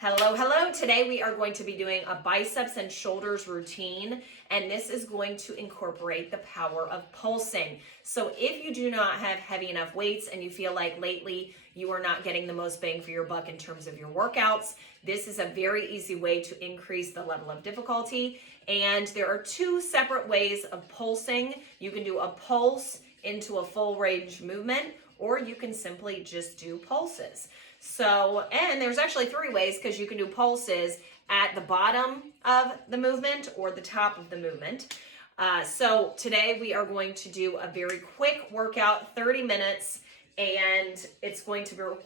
Hello, hello. Today we are going to be doing a biceps and shoulders routine, and this is going to incorporate the power of pulsing. So if you do not have heavy enough weights and you feel like lately you are not getting the most bang for your buck in terms of your workouts, this is a very easy way to increase the level of difficulty. And there are two separate ways of pulsing. You can do a pulse into a full range movement, or you can simply just do pulses. So, and there's actually three ways, because you can do pulses at the bottom of the movement or the top of the movement. So today we are going to do a very quick workout, 30 minutes, and it's going to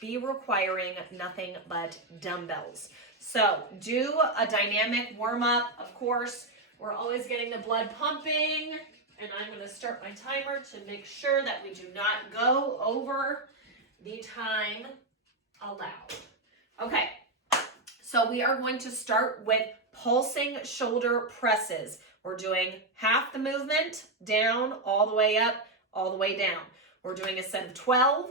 be requiring nothing but dumbbells. So do a dynamic warm up. Of course, we're always getting the blood pumping, and I'm going to start my timer to make sure that we do not go over the time allowed. Okay, so we are going to start with pulsing shoulder presses. We're doing half the movement down, all the way up, all the way down. We're doing a set of 12.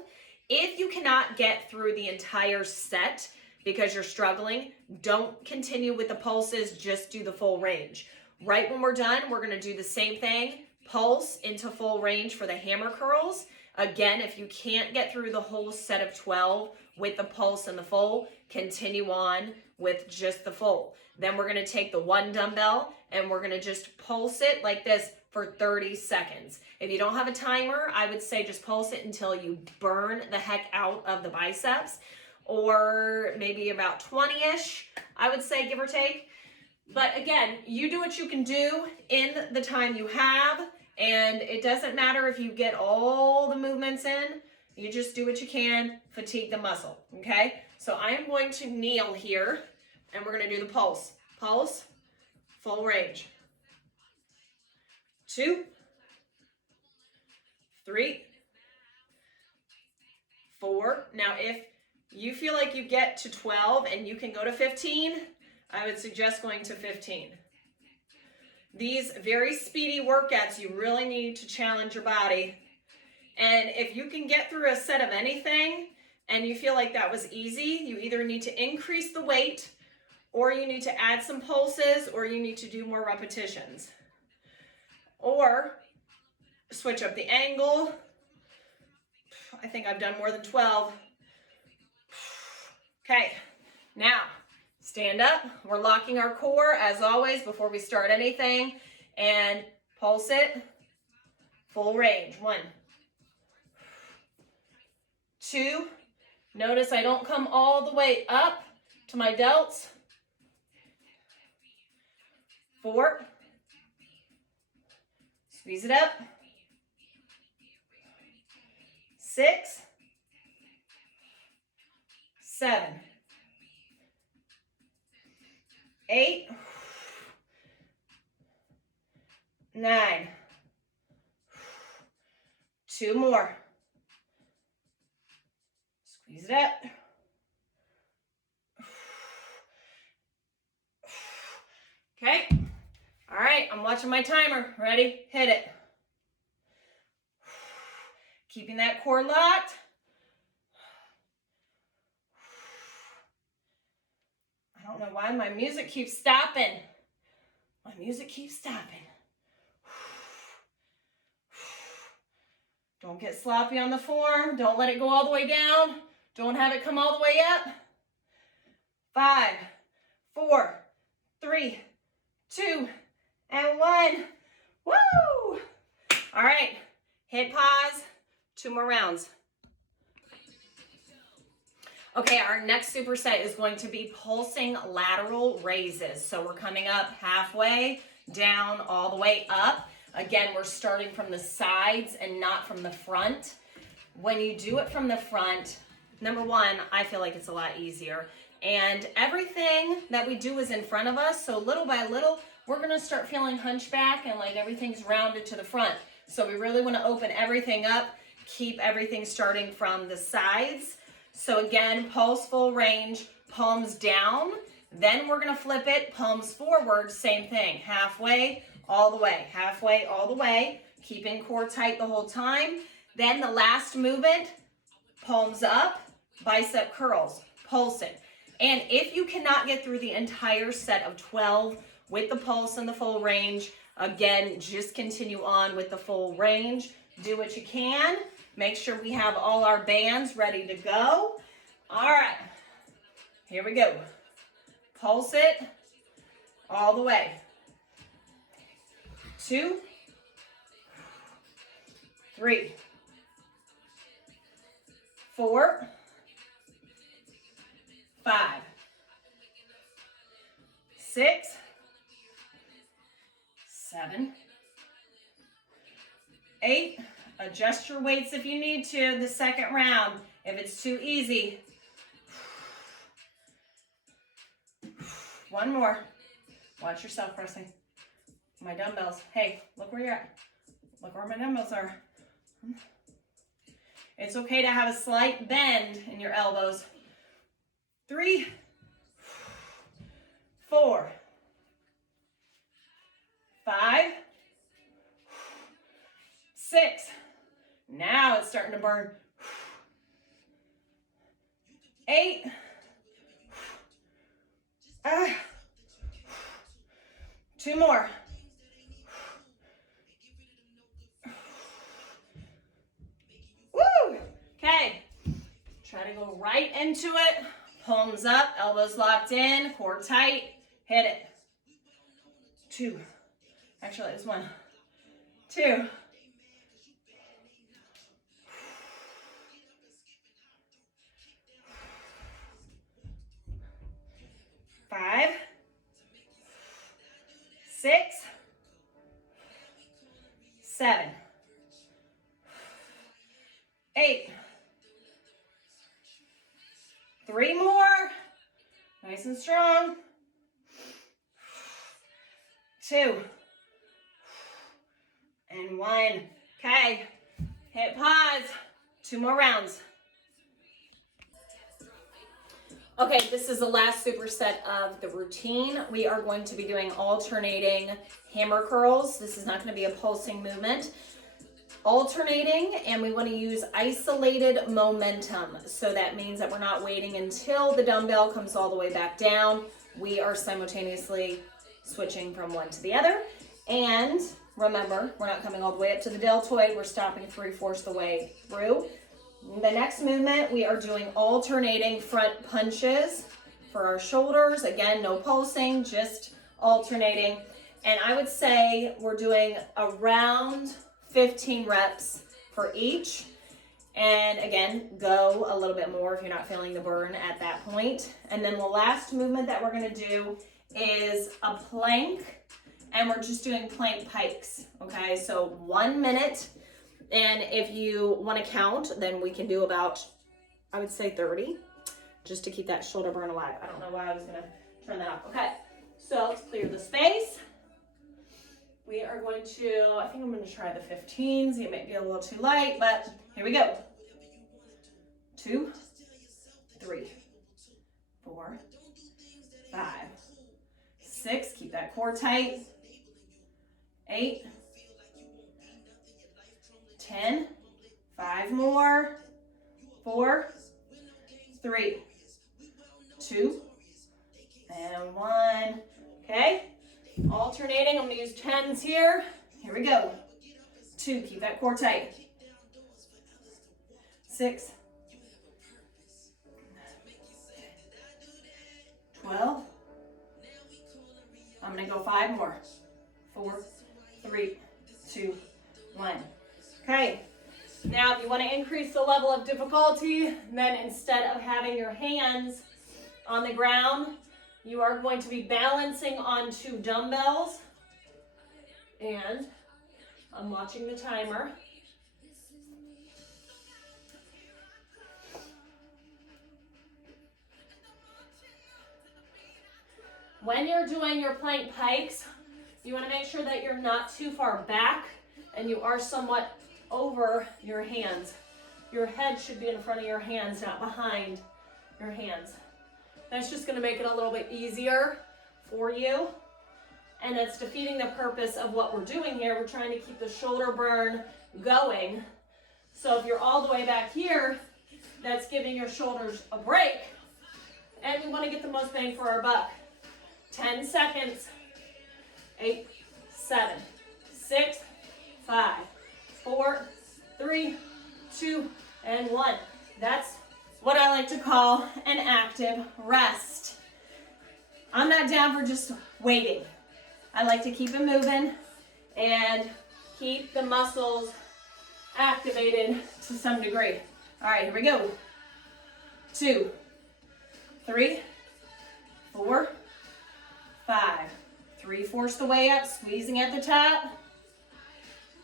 If you cannot get through the entire set because you're struggling, don't continue with the pulses, just do the full range. Right when we're done, we're going to do the same thing, pulse into full range for the hammer curls. Again, if you can't get through the whole set of 12 with the pulse and the full, continue on with just the full. Then we're going to take the one dumbbell and we're going to just pulse it like this for 30 seconds. If you don't have a timer, I would say just pulse it until you burn the heck out of the biceps, or maybe about 20-ish, I would say, give or take. But again, you do what you can do in the time you have, and it doesn't matter if you get all the movements in. You just do what you can, fatigue the muscle, okay? So I am going to kneel here, and we're going to do the pulse. Pulse, full range. 2, 3, 4. Now, if you feel like you get to 12 and you can go to 15, I would suggest going to 15. These very speedy workouts, you really need to challenge your body. And if you can get through a set of anything and you feel like that was easy, you either need to increase the weight, or you need to add some pulses, or you need to do more repetitions. Or switch up the angle. I think I've done more than 12. Okay, now stand up. We're locking our core as always before we start anything, and pulse it, full range. 1, 2, notice I don't come all the way up to my delts. 4, squeeze it up. 6, 7, 8, 9, 2 more. Squeeze it up. Okay. All right, I'm watching my timer. Ready? Hit it. Keeping that core locked. I don't know why my music keeps stopping. My music keeps stopping. Don't get sloppy on the form. Don't let it go all the way down. Don't have it come all the way up. 5, 4, 3, 2, and 1. Woo! All right, hit pause. 2 more rounds. Okay, our next superset is going to be pulsing lateral raises. So we're coming up halfway, down, all the way up. Again, we're starting from the sides and not from the front. When you do it from the front, number one, I feel like it's a lot easier. And everything that we do is in front of us. So little by little, we're gonna start feeling hunchback and like everything's rounded to the front. So we really wanna open everything up, keep everything starting from the sides. So again, pulse full range, palms down. Then we're gonna flip it, palms forward, same thing. Halfway, all the way, halfway, all the way. Keeping core tight the whole time. Then the last movement, palms up, bicep curls, pulsing. And if you cannot get through the entire set of 12 with the pulse and the full range, again, just continue on with the full range. Do what you can. Make sure we have all our bands ready to go. All right, here we go. Pulse it all the way. 2, 3, 4, 5, 6, 7, 8. Adjust your weights if you need to the second round. If it's too easy. 1 more. Watch yourself pressing. My dumbbells. Hey, look where you're at. Look where my dumbbells are. It's okay to have a slight bend in your elbows. 3, 4, 5, 6. Now it's starting to burn. 8. 2 more. Woo! Okay. Try to go right into it. Palms up, elbows locked in, core tight. Hit it. 2. Actually, it's 1. 2. 5, 6, 7, 8. 3 more. Nice and strong. 2. And 1. Okay. Hit pause. 2 more rounds. Okay, this is the last superset of the routine. We are going to be doing alternating hammer curls. This is not going to be a pulsing movement. Alternating, and we want to use isolated momentum. So that means that we're not waiting until the dumbbell comes all the way back down. We are simultaneously switching from one to the other. And remember, we're not coming all the way up to the deltoid. We're stopping 3/4 the way through. The next movement, we are doing alternating front punches for our shoulders. Again, no pulsing, just alternating. And I would say we're doing around 15 reps for each. And again, go a little bit more if you're not feeling the burn at that point. And then the last movement that we're gonna do is a plank, and we're just doing plank pikes, okay? So 1 minute. And if you want to count, then we can do about, I would say 30, just to keep that shoulder burn alive. I don't know why I was going to turn that off. Okay, so let's clear the space. We are going to, I think I'm going to try the 15s. It may be a little too light, but here we go. 2, 3, 4, 5, 6. Keep that core tight. 8, 10, 5 more, 4, 3, 2, and 1. Okay, alternating. I'm gonna use 10s here. Here we go. 2, keep that core tight. 6, 12. I'm gonna go 5 more. 4, 3, 2, 1. Okay, now if you want to increase the level of difficulty, then instead of having your hands on the ground, you are going to be balancing on 2 dumbbells. And I'm watching the timer. When you're doing your plank pikes, you want to make sure that you're not too far back and you are somewhat over your hands. Your head should be in front of your hands, not behind your hands. That's just going to make it a little bit easier for you. And it's defeating the purpose of what we're doing here. We're trying to keep the shoulder burn going. So if you're all the way back here, that's giving your shoulders a break. And we want to get the most bang for our buck. 10 seconds. 8, 7, 6, 5, 4, 3, 2, and 1. That's what I like to call an active rest. I'm not down for just waiting. I like to keep it moving and keep the muscles activated to some degree. All right, here we go. 2, 3, 4, 5. 3, force the way up, squeezing at the top.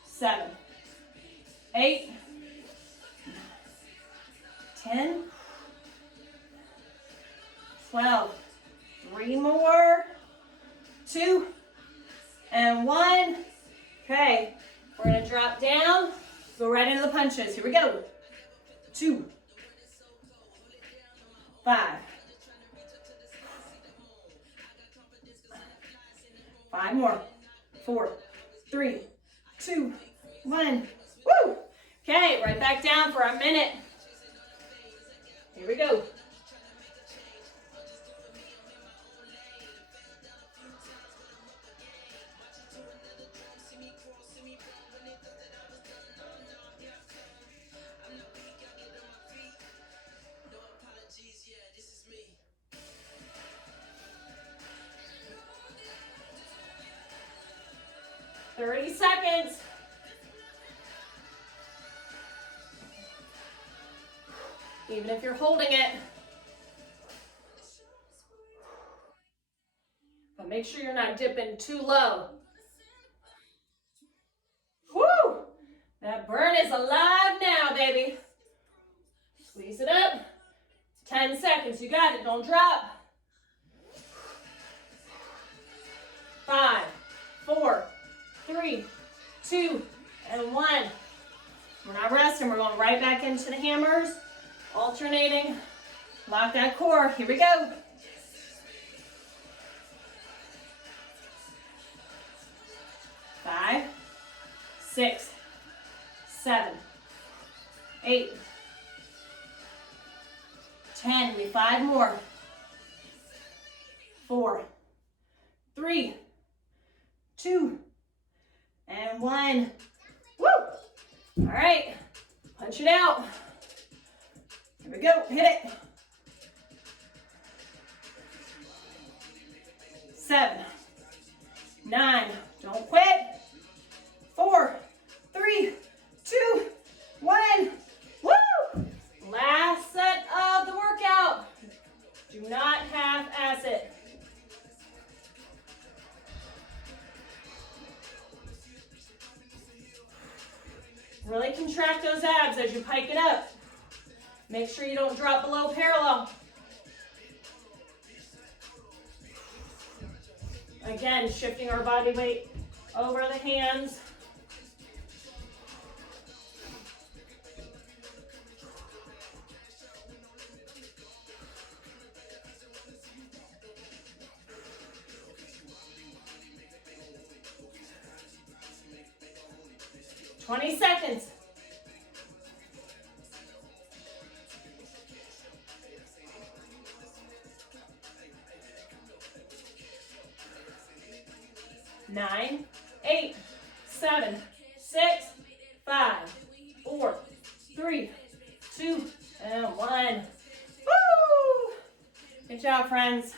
7, 8, 10, 12. 3 more. 2, and 1. Okay, we're gonna drop down, go right into the punches. Here we go. 2, 5. 5 more. 4, 3, 2, 1. Woo! Okay, right back down for a minute. Here we go. Thirty seconds. Even if you're holding it. But make sure you're not dipping too low. Woo! That burn is alive now, baby. Squeeze it up. 10 seconds. You got it. Don't drop. 5, 4, 3, 2, and 1. We're not resting. We're going right back into the hammers. Alternating. Lock that core. Here we go. 5, 6, 7, 8, 10. We need 5 more. 4, 3, 2, and 1. Woo! All right. Punch it out. Here we go. Hit it. 7, 9. Don't quit. 4, 3, 2, 1. Woo! Last set of the workout. Do not half-ass it. Really contract those abs as you pike it up. Make sure you don't drop below parallel. Again, shifting our body weight over the hands. Twenty seconds. Nine, 8, 7, 6, 5, 4, 3, 2, and 1. Woo! Good job, friends.